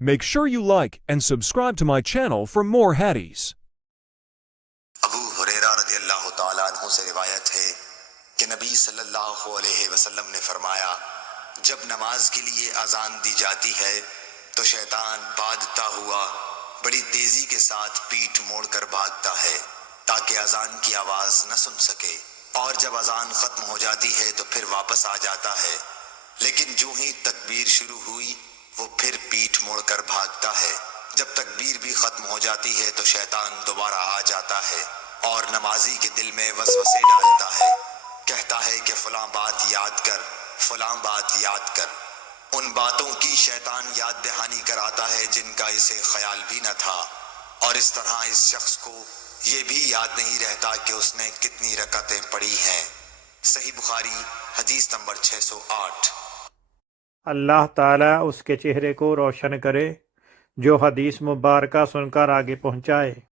Make sure you like and subscribe to my channel for more Hadees. ابو ہریرہ رضی اللہ تعالیٰ عنہ سے روایت ہے کہ نبی صلی اللہ علیہ وسلم نے فرمایا، جب نماز کے لیے اذان دی جاتی ہے تو شیطان بھاگتا ہوا بڑی تیزی کے ساتھ پیٹھ موڑ کر بھاگتا ہے تاکہ اذان کی آواز نہ سن سکے، اور جب اذان ختم ہو جاتی ہے تو پھر واپس آ جاتا ہے، لیکن جو ہی تکبیر شروع ہوئی وہ پھر پیٹھ موڑ کر بھاگتا ہے۔ جب تکبیر بھی ختم ہو جاتی ہے تو شیطان دوبارہ آ جاتا ہے اور نمازی کے دل میں وسوسے ڈالتا ہے، کہتا ہے کہ فلاں بات یاد کر، فلاں بات یاد کر۔ ان باتوں کی شیطان یاد دہانی کراتا ہے جن کا اسے خیال بھی نہ تھا، اور اس طرح اس شخص کو یہ بھی یاد نہیں رہتا کہ اس نے کتنی رکعتیں پڑھی ہیں۔ صحیح بخاری حدیث نمبر 608۔ اللہ تعالیٰ اس کے چہرے کو روشن کرے جو حدیث مبارکہ سن کر آگے پہنچائے۔